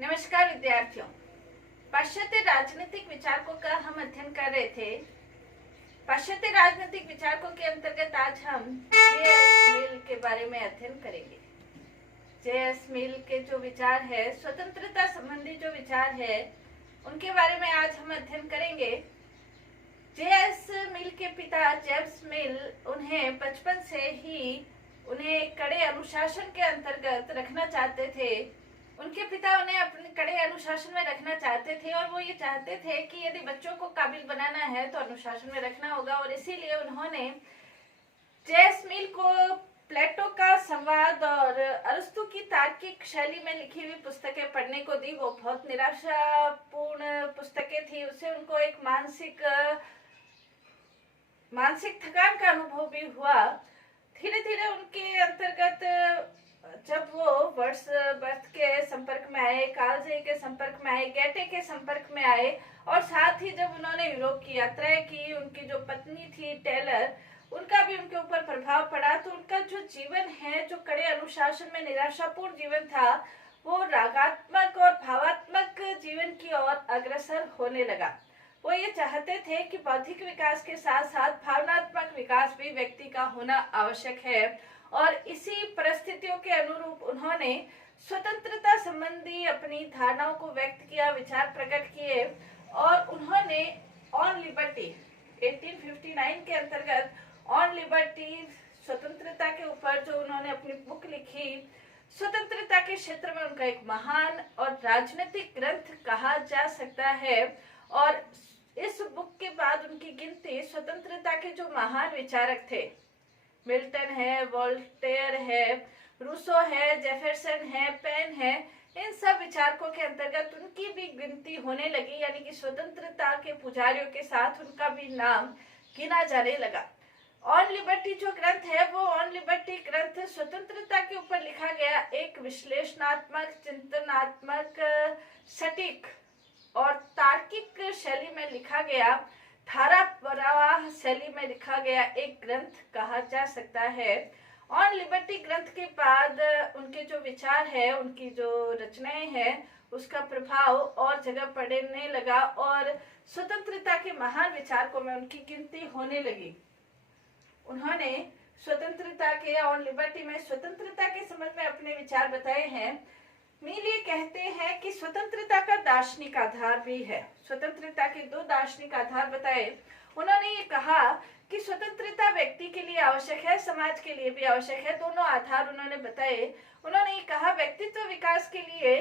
नमस्कार विद्यार्थियों। पाश्चात्य राजनीतिक विचारकों का हम अध्ययन कर रहे थे। पाश्चात्य राजनीतिक विचारकों के अंतर्गत आज हम जे.एस. मिल के बारे में अध्ययन करेंगे। जे.एस. मिल के जो विचार है, स्वतंत्रता संबंधी जो विचार है, उनके बारे में आज हम अध्ययन करेंगे। जे.एस. मिल के पिता जेम्स मिल उन्हें बचपन से ही उन्हें कड़े अनुशासन के अंतर्गत रखना चाहते थे। उनके पिता उन्हें अपने कड़े अनुशासन में रखना चाहते थे और वो ये चाहते थे कि यदि बच्चों को काबिल बनाना है तो अनुशासन में रखना होगा, और इसीलिए उन्होंने जे.एस. मिल को प्लेटो का संवाद और अरस्तु की तार्किक शैली में लिखी हुई पुस्तकें पढ़ने को दी। वो बहुत निराशापूर्ण पुस्तकें थी। उससे उनको एक मानसिक थकान का अनुभव भी हुआ। धीरे धीरे उनके अंतर्गत जब वो वर्ड्सवर्थ के संपर्क में आए, कालजे के संपर्क में आए, गेटे के संपर्क में आए, और साथ ही जब उन्होंने यूरोप की यात्राएं की, उनकी जो पत्नी थी टेलर, उनका भी उनके ऊपर प्रभाव पड़ा। तो उनका जो जीवन है, जो कड़े अनुशासन में निराशापूर्ण जीवन था, वो रागात्मक और भावात्मक जीवन की ओर अग्रसर होने लगा। वो ये चाहते थे कि बौद्धिक विकास के साथ साथ भावनात्मक विकास भी व्यक्ति का होना आवश्यक है, और इसी परिस्थितियों के अनुरूप उन्होंने स्वतंत्रता संबंधी अपनी धारणाओं को व्यक्त किया, विचार प्रकट किए, और उन्होंने ऑन लिबर्टी 1859 के अंतर्गत ऑन लिबर्टी, स्वतंत्रता के ऊपर जो उन्होंने अपनी बुक लिखी, स्वतंत्रता के क्षेत्र में उनका एक महान और राजनीतिक ग्रंथ कहा जा सकता है। और इस बुक के बाद उनकी गिनती स्वतंत्रता के जो महान विचारक थे, मिल्टन है, वोल्टेयर है, रूसो है, जेफरसन है, पेन है, इन सब विचारकों के अंतर्गत उनकी भी गिनती होने लगी, यानी कि स्वतंत्रता के पुजारियों के साथ उनका भी नाम गिना जाने लगा। ऑन लिबर्टी जो ग्रंथ है, वो ऑन लिबर्टी ग्रंथ स्वतंत्रता के ऊपर लिखा गया एक विश्लेषणात्मक, चिंतनात्मक, सटीक और तार्किक शैली में लिखा गया, धारा प्रवाह शैली में लिखा गया एक ग्रंथ कहा जा सकता है। ऑन लिबर्टी ग्रंथ के बाद उनके जो विचार है, उनकी जो रचनाएं हैं, उसका प्रभाव और जगह पड़ने लगा, और स्वतंत्रता के महान विचारकों में उनकी गिनती होने लगी। उन्होंने स्वतंत्रता के ऑन लिबर्टी में स्वतंत्रता के संबंध में अपने विचार बताए हैं। मिल ये कहते हैं कि स्वतंत्रता का दार्शनिक आधार भी है। स्वतंत्रता के दो दार्शनिक आधार बताए। उन्होंने ये कहा कि स्वतंत्रता व्यक्ति के लिए आवश्यक है, समाज के लिए भी आवश्यक है। दोनों आधार उन्होंने बताए। उन्होंने ये कहा, व्यक्तित्व विकास के लिए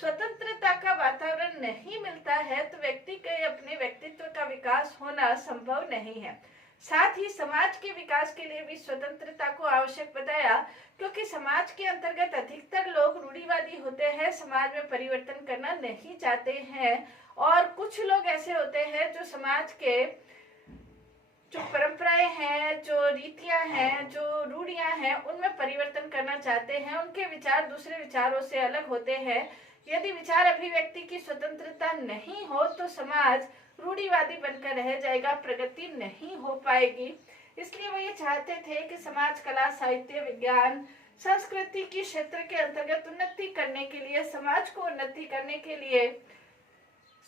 स्वतंत्रता का वातावरण नहीं मिलता है तो व्यक्ति के अपने व्यक्तित्व का विकास होना संभव नहीं है। साथ ही समाज के विकास के लिए भी स्वतंत्रता को आवश्यक बताया, क्योंकि समाज के अंतर्गत अधिकतर लोग रूढ़िवादी होते हैं, समाज में परिवर्तन करना नहीं चाहते हैं, और कुछ लोग ऐसे होते हैं जो समाज के जो परंपराएं हैं, जो रीतियां हैं, जो रूढ़ियां हैं, उनमें परिवर्तन करना चाहते हैं। उनके विचार दूसरे विचारों से अलग होते हैं। यदि विचार अभिव्यक्ति की स्वतंत्रता नहीं हो तो समाज रूढ़िवादी बनकर रह जाएगा, प्रगति नहीं हो पाएगी। इसलिए वो ये चाहते थे कि समाज, कला, साहित्य, विज्ञान, संस्कृति की क्षेत्र के अंतर्गत उन्नति करने के लिए, समाज को उन्नति करने के लिए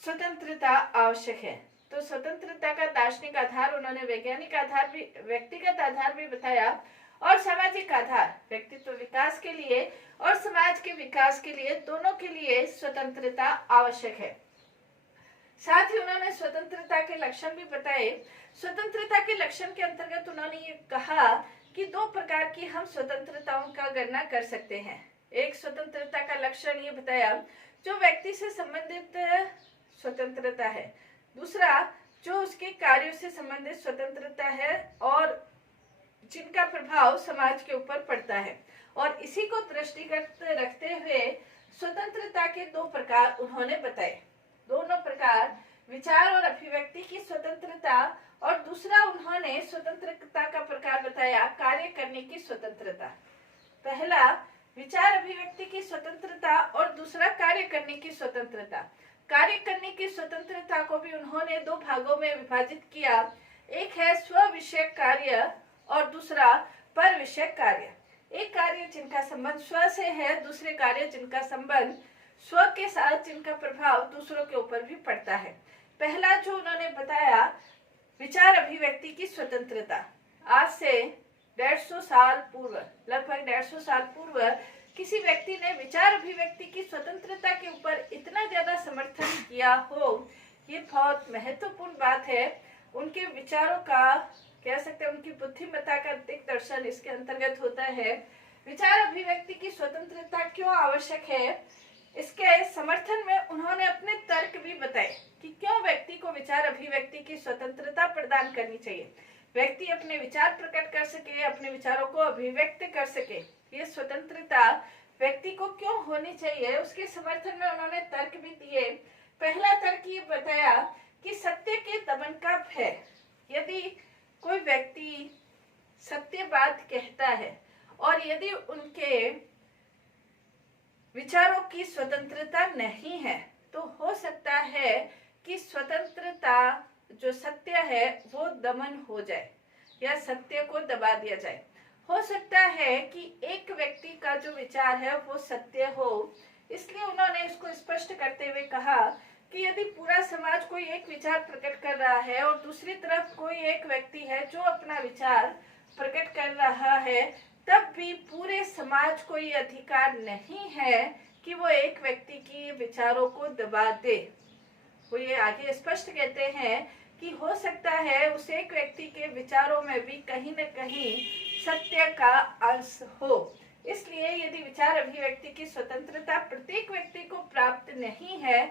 स्वतंत्रता आवश्यक है। तो स्वतंत्रता का दार्शनिक आधार उन्होंने वैज्ञानिक आधार भी, व्यक्तिगत आधार भी बताया, और सामाजिक आधार व्यक्तित्व विकास के लिए और समाज के विकास के लिए, दोनों के लिए स्वतंत्रता आवश्यक है। साथ ही उन्होंने स्वतंत्रता के लक्षण भी बताए। स्वतंत्रता के लक्षण के अंतर्गत उन्होंने ये कहा कि दो प्रकार की हम स्वतंत्रताओं का गणना कर सकते हैं। एक स्वतंत्रता का लक्षण ये बताया जो व्यक्ति से संबंधित स्वतंत्रता है, दूसरा जो उसके कार्यों से संबंधित स्वतंत्रता है और जिनका प्रभाव समाज के ऊपर पड़ता है। और इसी को दृष्टिगत रखते हुए स्वतंत्रता के दो प्रकार उन्होंने बताए। दोनों प्रकार, विचार और अभिव्यक्ति की स्वतंत्रता, और दूसरा उन्होंने स्वतंत्रता का प्रकार बताया कार्य करने की स्वतंत्रता। पहला विचार अभिव्यक्ति की स्वतंत्रता और दूसरा कार्य करने की स्वतंत्रता। कार्य करने की स्वतंत्रता को भी उन्होंने दो भागों में विभाजित किया। एक है स्व विषयक कार्य और दूसरा पर विषयक कार्य। एक कार्य जिनका संबंध स्व से है, दूसरे कार्य जिनका संबंध स्व के साथ जिनका प्रभाव दूसरों के ऊपर भी पड़ता है। पहला जो उन्होंने बताया, विचार अभिव्यक्ति की स्वतंत्रता। आज से 150 साल पूर्व, लगभग 150 साल पूर्व किसी व्यक्ति ने विचार अभिव्यक्ति की स्वतंत्रता के ऊपर इतना ज्यादा समर्थन किया हो, ये बहुत महत्वपूर्ण बात है। उनके विचारों का, कह सकते हैं उनकी बुद्धिमत्ता का दिग्दर्शन इसके अंतर्गत होता है। विचार अभिव्यक्ति की स्वतंत्रता क्यों आवश्यक है, इसके समर्थन में उन्होंने अपने तर्क भी बताए कि क्यों व्यक्ति को विचार अभिव्यक्ति की स्वतंत्रता प्रदान करनी चाहिए। व्यक्ति अपने विचार प्रकट कर सके, अपने विचारों को अभिव्यक्त कर सके, ये स्वतंत्रता व्यक्ति को क्यों होनी चाहिए, उसके समर्थन में उन्होंने तर्क भी दिए। पहला तर्क ये बताया कि सत्य के दमन का भय। यदि कोई व्यक्ति सत्य बात कहता है और यदि उनके विचारों की स्वतंत्रता नहीं है, तो हो सकता है कि स्वतंत्रता जो सत्य है वो दमन हो जाए या सत्य को दबा दिया जाए। हो सकता है कि एक व्यक्ति का जो विचार है वो सत्य हो, इसलिए उन्होंने इसको स्पष्ट करते हुए कहा कि यदि पूरा समाज कोई एक विचार प्रकट कर रहा है और दूसरी तरफ कोई एक व्यक्ति है जो अपना विचार प्रकट कर रहा है, तब भी पूरे समाज को ये अधिकार नहीं है कि वो एक व्यक्ति की विचारों को दबा दे। वो ये आगे स्पष्ट कहते हैं कि हो सकता है उस एक व्यक्ति के विचारों में भी कहीं न कहीं सत्य का अंश हो। इसलिए यदि विचार अभिव्यक्ति की स्वतंत्रता प्रत्येक व्यक्ति को प्राप्त नहीं है,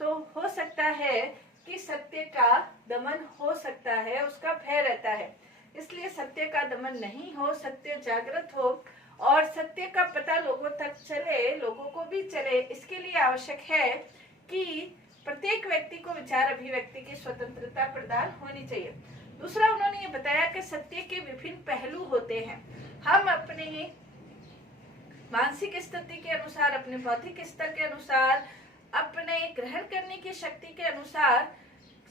तो हो सकता है कि सत्य का दमन हो सकता है, उसका भय रहता है। इसलिए सत्य का दमन नहीं हो, सत्य जागृत हो और सत्य का पता लोगों तक चले, लोगों को भी चले। इसके लिए आवश्यक है कि प्रत्येक व्यक्ति को विचार अभिव्यक्ति की स्वतंत्रता प्रदान होनी चाहिए। दूसरा उन्होंने ये बताया कि सत्य के विभिन्न पहलू होते हैं। हम अपने मानसिक स्थिति के अनुसार, अपने बौद्धिक स्तर के अनुसार, अपने ग्रहण करने की शक्ति के अनुसार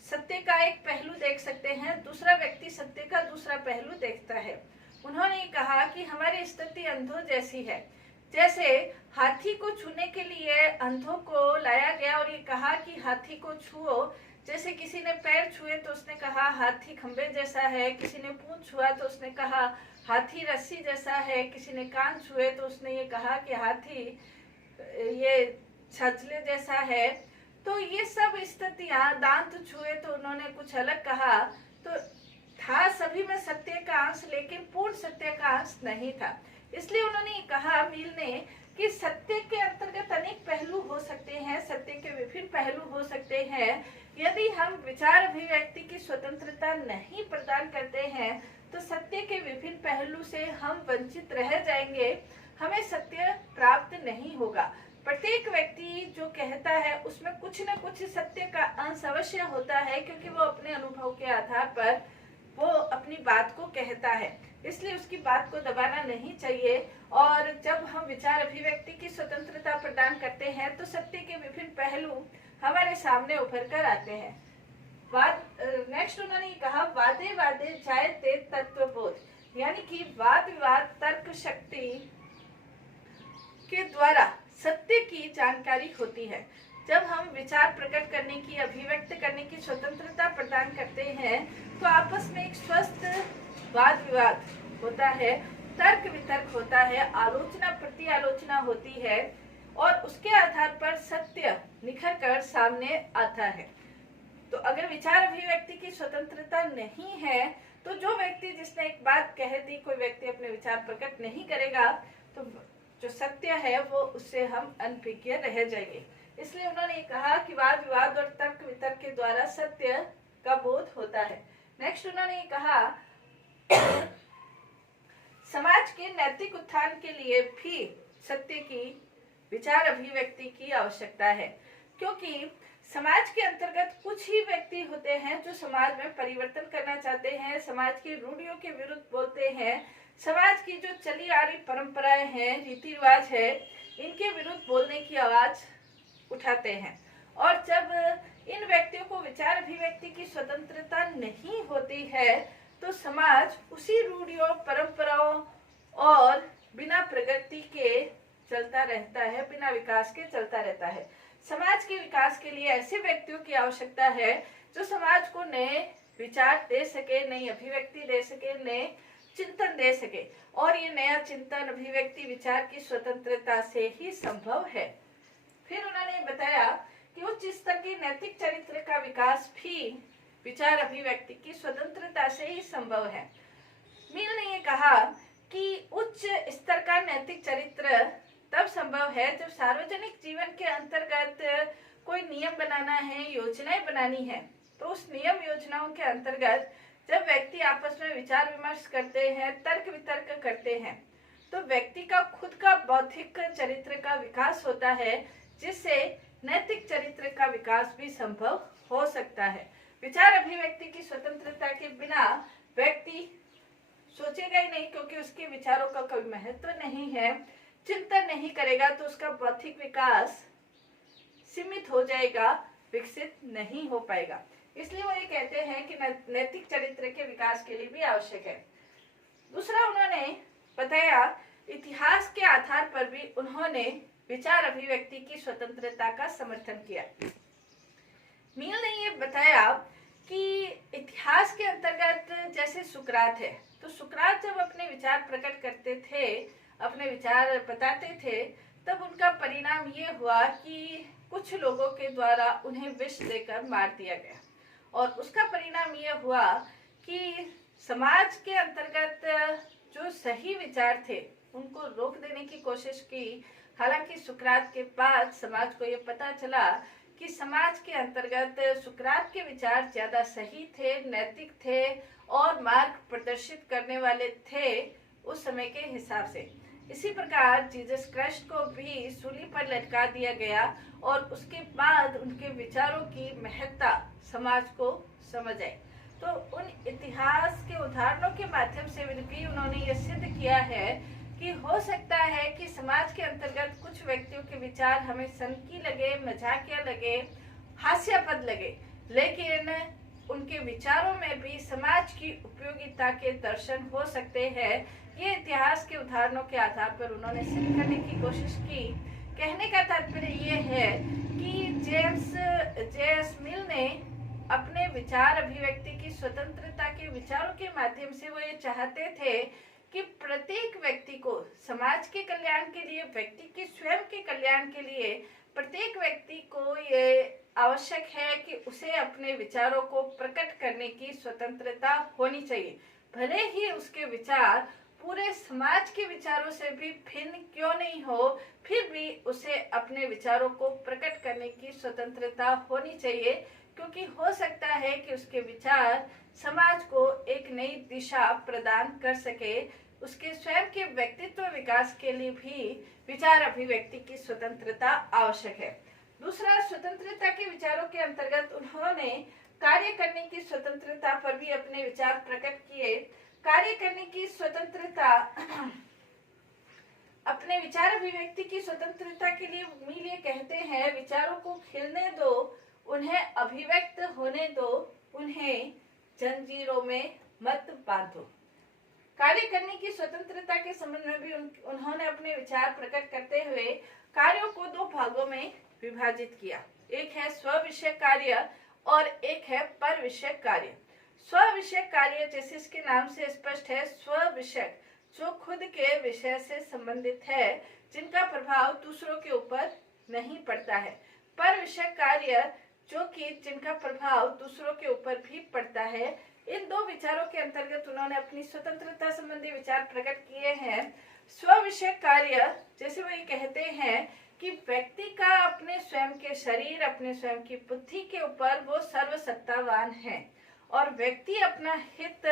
सत्य का एक पहलू देख सकते हैं, दूसरा व्यक्ति सत्य का दूसरा पहलू देखता है। उन्होंने कहा कि हमारी स्थिति अंधों जैसी है। जैसे हाथी को छूने के लिए अंधों को लाया गया और ये कहा कि हाथी को छुओ। जैसे किसी ने पैर छुए तो उसने कहा हाथी खंबे जैसा है, किसी ने पूंछ छुआ तो उसने कहा हाथी रस्सी जैसा है, किसी ने कान छुए तो उसने ये कहा कि हाथी ये छजले जैसा है। तो ये सब स्थितियां, दांत छुए तो उन्होंने कुछ अलग कहा। तो था सभी में सत्य का अंश, लेकिन पूर्ण सत्य का अंश नहीं था। इसलिए उन्होंने कहा, मील ने, कि सत्य के अंतर्गत अनेक पहलू हो सकते हैं, सत्य के विभिन्न पहलू हो सकते हैं। यदि हम विचार अभिव्यक्ति की स्वतंत्रता नहीं प्रदान करते हैं तो सत्य के विभिन्न पहलू से हम वंचित रह जाएंगे, हमें सत्य प्राप्त नहीं होगा। प्रत्येक व्यक्ति जो कहता है उसमें कुछ न कुछ सत्य का अंश अवश्य होता है, क्योंकि वो अपने अनुभव के आधार पर वो अपनी बात को कहता है, इसलिए उसकी बात को दबाना नहीं चाहिए। और जब हम विचार अभिव्यक्ति की स्वतंत्रता प्रदान करते हैं तो सत्य के विभिन्न पहलू हमारे सामने उभर कर आते हैं। नेक्स्ट उन्होंने कहा, वादे वादे जायते तत्वबोध, यानी कि वाद विवाद तर्क शक्ति के द्वारा सत्य की जानकारी होती है। जब हम विचार प्रकट करने की, अभिव्यक्त करने की स्वतंत्रता प्रदान करते हैं तो आपस में एक स्वस्थ वाद विवाद होता है, तर्क वितर्क होता है, आलोचना प्रति आलोचना होती है और उसके आधार पर सत्य निखर कर सामने आता है। तो अगर विचार अभिव्यक्ति की स्वतंत्रता नहीं है तो जो व्यक्ति, जिसने एक बात कह दी, कोई व्यक्ति अपने विचार प्रकट नहीं करेगा तो जो सत्य है वो उससे हम अनभिज्ञ रह जाएंगे। इसलिए उन्होंने कहा कि वाद विवाद और तर्क वितर्क के द्वारा सत्य का बोध होता है। नेक्स्ट उन्होंने कहा, समाज के नैतिक उत्थान के लिए भी सत्य की विचार अभिव्यक्ति की आवश्यकता है, क्योंकि समाज के अंतर्गत कुछ ही व्यक्ति होते हैं जो समाज में परिवर्तन करना चाहते हैं, समाज की रूढ़ियों के विरुद्ध बोलते हैं, समाज की जो चली आ रही परंपराएं हैं, रीति रिवाज है, इनके विरुद्ध बोलने की आवाज उठाते हैं। और जब इन व्यक्तियों को विचार अभिव्यक्ति की स्वतंत्रता नहीं होती है तो समाज उसी रूढ़ियों, परंपराओं और बिना प्रगति के चलता रहता है, बिना विकास के चलता रहता है। समाज के विकास के लिए ऐसे व्यक्तियों की आवश्यकता है जो समाज को नए विचार दे सके, नई अभिव्यक्ति दे सके, नए चिंतन दे सके, और ये नया चिंतन, अभिव्यक्ति, विचार की स्वतंत्रता से ही संभव है। फिर उन्होंने बताया कि उच्च स्तर के नैतिक चरित्र का विकास भी विचार अभिव्यक्ति की स्वतंत्रता से ही संभव है। मिल ने ये कहा कि उच्च स्तर का नैतिक चरित्र तब संभव है जब सार्वजनिक जीवन के अंतर्गत कोई नियम बनाना है, योजनाएं बनानी है, तो उस नियम योजनाओं के अंतर्गत जब व्यक्ति आपस में विचार विमर्श करते हैं, तर्क वितर्क करते हैं, तो व्यक्ति का खुद का बौद्धिक चरित्र का विकास होता है, जिससे नैतिक चरित्र का विकास भी संभव हो सकता है। विचार अभिव्यक्ति की स्वतंत्रता के बिना व्यक्ति सोचेगा ही नहीं, क्योंकि उसके विचारों का कोई महत्व नहीं है, चिंतन नहीं करेगा, तो उसका बौद्धिक विकास सीमित हो जाएगा, विकसित नहीं हो पाएगा। इसलिए वो ये कहते हैं कि नैतिक चरित्र के विकास के लिए भी आवश्यक है। दूसरा उन्होंने बताया, इतिहास के आधार पर भी उन्होंने विचार अभिव्यक्ति की स्वतंत्रता का समर्थन किया। मील ने ये बताया कि इतिहास के अंतर्गत जैसे सुकरात है, तो सुकरात जब अपने विचार प्रकट करते थे, अपने विचार बताते थे, तब उनका परिणाम ये हुआ कि कुछ लोगों के द्वारा उन्हें विष देकर मार दिया गया, और उसका परिणाम ये हुआ कि समाज के अंतर्गत जो सही विचार थे उनको रोक देने की कोशिश की। हालांकि सुकरात के बाद समाज को ये पता चला कि समाज के अंतर्गत सुकरात के विचार ज्यादा सही थे, नैतिक थे और मार्ग प्रदर्शित करने वाले थे उस समय के हिसाब से। इसी प्रकार जीसस क्राइस्ट को भी सूली पर लटका दिया गया, और उसके बाद उनके विचारों की महत्ता समाज को समझ आई। तो उन इतिहास के उदाहरणों के माध्यम से भी उन्होंने ये सिद्ध किया है कि हो सकता है कि समाज के अंतर्गत कुछ व्यक्तियों के विचार हमें सनकी लगे, मजाकिया लगे, हास्यास्पद लगे, लेकिन उनके विचारों में भी समाज की उपयोगिता के दर्शन हो सकते हैं। ये इतिहास के उदाहरणों के आधार पर उन्होंने सिद्ध करने की कोशिश की। कहने का तात्पर्य ये है कि जेम्स मिल ने अपने विचार अभिव्यक्ति की स्वतंत्रता के विचारों के माध्यम से वो ये चाहते थे कि प्रत्येक व्यक्ति को समाज के कल्याण के लिए, व्यक्ति के स्वयं के कल्याण के लिए, प्रत्येक व्यक्ति को ये आवश्यक है कि उसे अपने विचारों को प्रकट करने की स्वतंत्रता होनी चाहिए। भले ही उसके विचार पूरे समाज के विचारों से भी भिन्न क्यों नहीं हो, फिर भी उसे अपने विचारों को प्रकट करने की स्वतंत्रता होनी चाहिए, क्योंकि हो सकता है कि उसके विचार समाज को एक नई दिशा प्रदान कर सके। उसके स्वयं के व्यक्तित्व विकास के लिए भी विचार अभिव्यक्ति की स्वतंत्रता आवश्यक है। दूसरा, स्वतंत्रता के विचारों के अंतर्गत उन्होंने कार्य करने की स्वतंत्रता पर भी अपने विचार प्रकट किए। कार्य करने की स्वतंत्रता अपने विचार अभिव्यक्ति की स्वतंत्रता के लिए मिल ये कहते हैं, विचारों को खिलने दो, उन्हें अभिव्यक्त होने दो, उन्हें जंजीरों में मत बांधो। कार्य करने की स्वतंत्रता के संबंध में भी उन्होंने अपने विचार प्रकट करते हुए कार्यों को दो भागों में विभाजित किया। एक है स्व विषय कार्य और एक है पर विषय कार्य। स्व विषय कार्य जैसे इसके नाम से स्पष्ट है, स्व विषय जो खुद के विषय से संबंधित है, जिनका प्रभाव दूसरों के ऊपर नहीं पड़ता है। पर विषय कार्य जो कि जिनका प्रभाव दूसरों के ऊपर भी पड़ता है। इन दो विचारों के अंतर्गत उन्होंने अपनी स्वतंत्रता संबंधी विचार प्रकट किए हैं। स्व विषय कार्य जैसे वो ये कहते हैं कि व्यक्ति का अपने स्वयं के शरीर, अपने स्वयं की बुद्धि के ऊपर वो सर्वसत्तावान है, और व्यक्ति अपना हित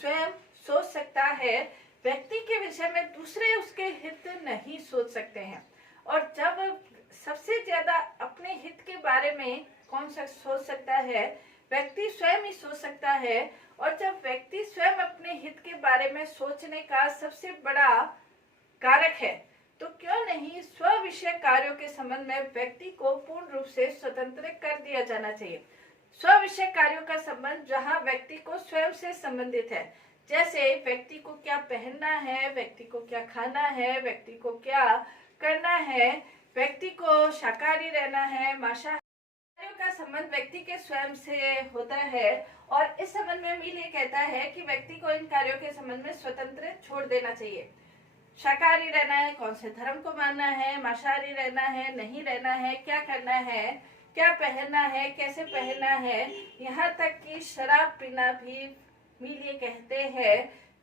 स्वयं सोच सकता है। व्यक्ति के विषय में दूसरे उसके हित नहीं सोच सकते हैं। और जब सबसे ज्यादा अपने हित के बारे में कौन सा सोच सकता है, व्यक्ति स्वयं ही सोच सकता है। और जब व्यक्ति स्वयं अपने हित के बारे में सोचने का सबसे बड़ा कारक है, तो क्यों नहीं स्व विषय कार्यों के संबंध में व्यक्ति को पूर्ण रूप से स्वतंत्र कर दिया जाना चाहिए। स्व विषय कार्यों का संबंध जहाँ व्यक्ति को स्वयं से संबंधित है, जैसे व्यक्ति को क्या पहनना है, व्यक्ति को क्या खाना है, व्यक्ति को क्या करना है, व्यक्ति को शाकाहारी रहना है, मांसाहारी का संबंध व्यक्ति के स्वयं से होता है। और इस संबंध में मिल ये कहता है कि व्यक्ति को इन कार्यों के संबंध में स्वतंत्र छोड़ देना चाहिए। शाकाहारी रहना है, कौन से धर्म को मानना है, मांसाहारी रहना है, नहीं रहना है, क्या करना है, क्या पहनना है, कैसे पहनना है, यहाँ तक कि शराब पीना भी मिल ये कहते हैं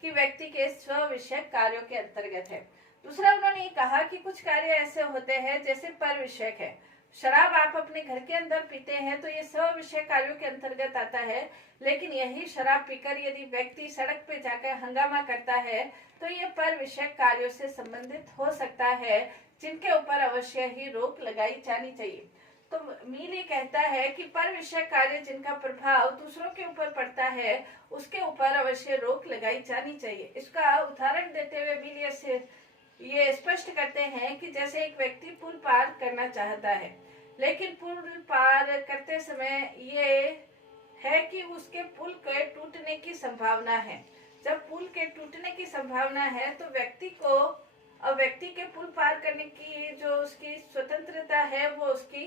कि व्यक्ति के स्व विषयक कार्यों के अंतर्गत है। दूसरा उन्होंने कहा कि कुछ कार्य ऐसे होते हैं जैसे पर विषयक है। शराब आप अपने घर के अंदर पीते हैं तो ये स्व विषय कार्यों के अंतर्गत आता है, लेकिन यही शराब पीकर यदि व्यक्ति सड़क पे जाकर हंगामा करता है तो ये पर विषय कार्यों से संबंधित हो सकता है, जिनके ऊपर अवश्य ही रोक लगाई जानी चाहिए। तो मील ये कहता है कि पर विषय कार्य जिनका प्रभाव दूसरों के ऊपर पड़ता है उसके ऊपर अवश्य रोक लगाई जानी चाहिए। इसका उदाहरण देते हुए मील ये स्पष्ट करते हैं कि जैसे एक व्यक्ति पुल पार करना चाहता है, लेकिन पुल पार करते समय ये है कि उसके पुल के टूटने की संभावना है। जब पुल के टूटने की संभावना है तो व्यक्ति के पुल पार करने की जो उसकी स्वतंत्रता है वो उसकी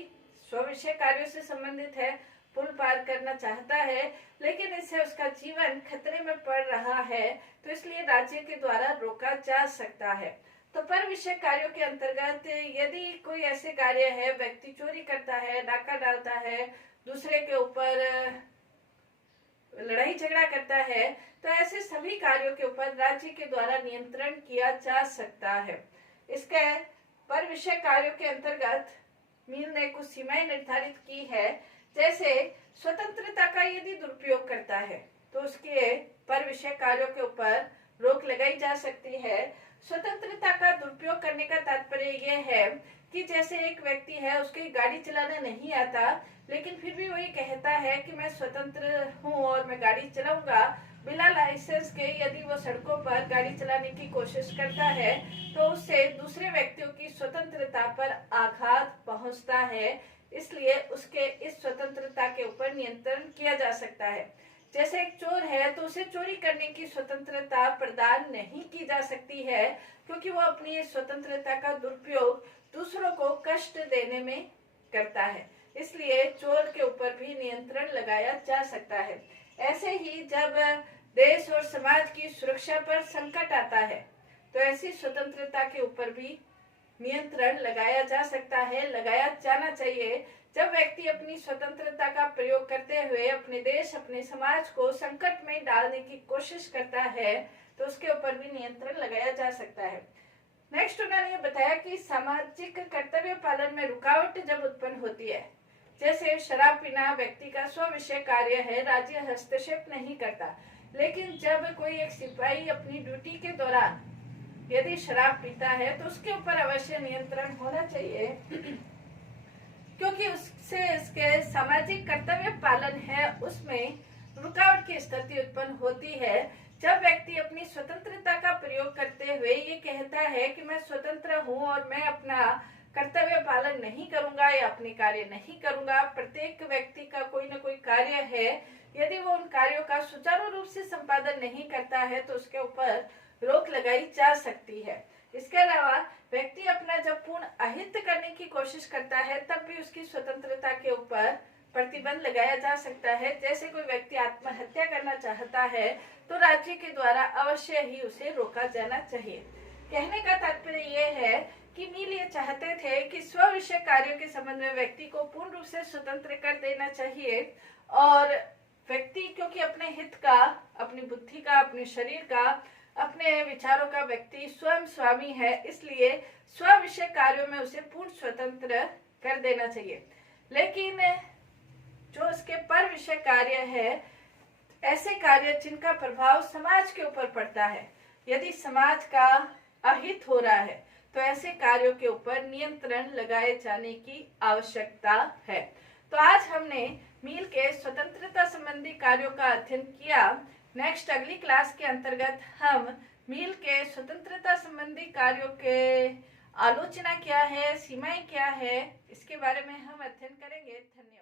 स्वविषय कार्यों से संबंधित है। पुल पार करना चाहता है लेकिन इससे उसका जीवन खतरे में पड़ रहा है, तो इसलिए राज्य के द्वारा रोका जा सकता है। तो पर विषय कार्यों के अंतर्गत यदि कोई ऐसे कार्य है, व्यक्ति चोरी करता है, डाका डालता है, दूसरे के ऊपर लड़ाई झगड़ा करता है, तो ऐसे सभी कार्यों के ऊपर राज्य के द्वारा नियंत्रण किया जा सकता है। इसके पर विषय कार्यों के अंतर्गत मील ने कुछ सीमाएं निर्धारित की है। जैसे स्वतंत्रता का यदि दुरुपयोग करता है तो उसके पर विषय कार्यों के ऊपर रोक लगाई जा सकती है। स्वतंत्रता का दुरुपयोग करने का तात्पर्य यह है कि जैसे एक व्यक्ति है, उसके गाड़ी चलाना नहीं आता, लेकिन फिर भी वही कहता है कि मैं स्वतंत्र हूँ और मैं गाड़ी चलाऊंगा बिना लाइसेंस के। यदि वो सड़कों पर गाड़ी चलाने की कोशिश करता है तो उससे दूसरे व्यक्तियों की स्वतंत्रता पर आघात पहुंचता है, इसलिए उसके इस स्वतंत्रता के ऊपर नियंत्रण किया जा सकता है। जैसे एक चोर है तो उसे चोरी करने की स्वतंत्रता प्रदान नहीं की जा सकती है, क्योंकि वो अपनी स्वतंत्रता का दुरुपयोग दूसरों को कष्ट देने में करता है, इसलिए चोर के ऊपर भी नियंत्रण लगाया जा सकता है। ऐसे ही जब देश और समाज की सुरक्षा पर संकट आता है तो ऐसी स्वतंत्रता के ऊपर भी नियंत्रण लगाया जा सकता है, लगाया जाना चाहिए। जब व्यक्ति अपनी स्वतंत्रता का प्रयोग करते हुए अपने देश, अपने समाज को संकट में डालने की कोशिश करता है तो उसके ऊपर भी नियंत्रण लगाया जा सकता है। नेक्स्ट उन्होंने ये बताया कि सामाजिक कर्तव्य पालन में रुकावट जब उत्पन्न होती है, जैसे शराब पीना व्यक्ति का स्व-विषय कार्य है, राज्य हस्तक्षेप नहीं करता, लेकिन जब कोई एक सिपाही अपनी ड्यूटी के दौरान यदि शराब पीता है तो उसके ऊपर अवश्य नियंत्रण होना चाहिए, क्योंकि उससे इसके सामाजिक कर्तव्य पालन है उसमें रुकावट की स्थिति उत्पन्न होती है। जब व्यक्ति अपनी स्वतंत्रता का प्रयोग करते हुए ये कहता है कि मैं स्वतंत्र हूँ और मैं अपना कर्तव्य पालन नहीं करूंगा या अपने कार्य नहीं करूंगा, प्रत्येक व्यक्ति का कोई न कोई कार्य है, यदि वो उन कार्यों का सुचारू रूप से संपादन नहीं करता है तो उसके ऊपर रोक लगाई जा सकती है। इसके अलावा व्यक्ति अपना जब पूर्ण अहित करने की कोशिश करता है तब भी उसकी स्वतंत्रता के ऊपर प्रतिबंध लगाया जा सकता है। जैसे कोई व्यक्ति आत्महत्या करना चाहता है तो राज्य के द्वारा अवश्य ही उसे रोका जाना चाहिए। कहने का तात्पर्य यह है कि मील ये चाहते थे कि स्व-विषय कार्यों के संबंध में व्यक्ति को पूर्ण रूप से स्वतंत्र कर देना चाहिए, और व्यक्ति क्योंकि अपने हित का, अपनी बुद्धि का, अपने शरीर का, अपने विचारों का व्यक्ति स्वयं स्वामी है, इसलिए स्व-विषय कार्यों में उसे पूर्ण स्वतंत्र कर देना चाहिए। लेकिन जो उसके पर विषय कार्य है, ऐसे कार्य जिनका प्रभाव समाज के ऊपर पड़ता है, यदि समाज का अहित हो रहा है तो ऐसे कार्यों के ऊपर नियंत्रण लगाए जाने की आवश्यकता है। तो आज हमने मील के स्वतंत्रता संबंधी कार्यों का अध्ययन किया। नेक्स्ट अगली क्लास के अंतर्गत हम मील के स्वतंत्रता संबंधी कार्यों के आलोचना क्या है, सीमाएं क्या है, इसके बारे में हम अध्ययन करेंगे। धन्यवाद।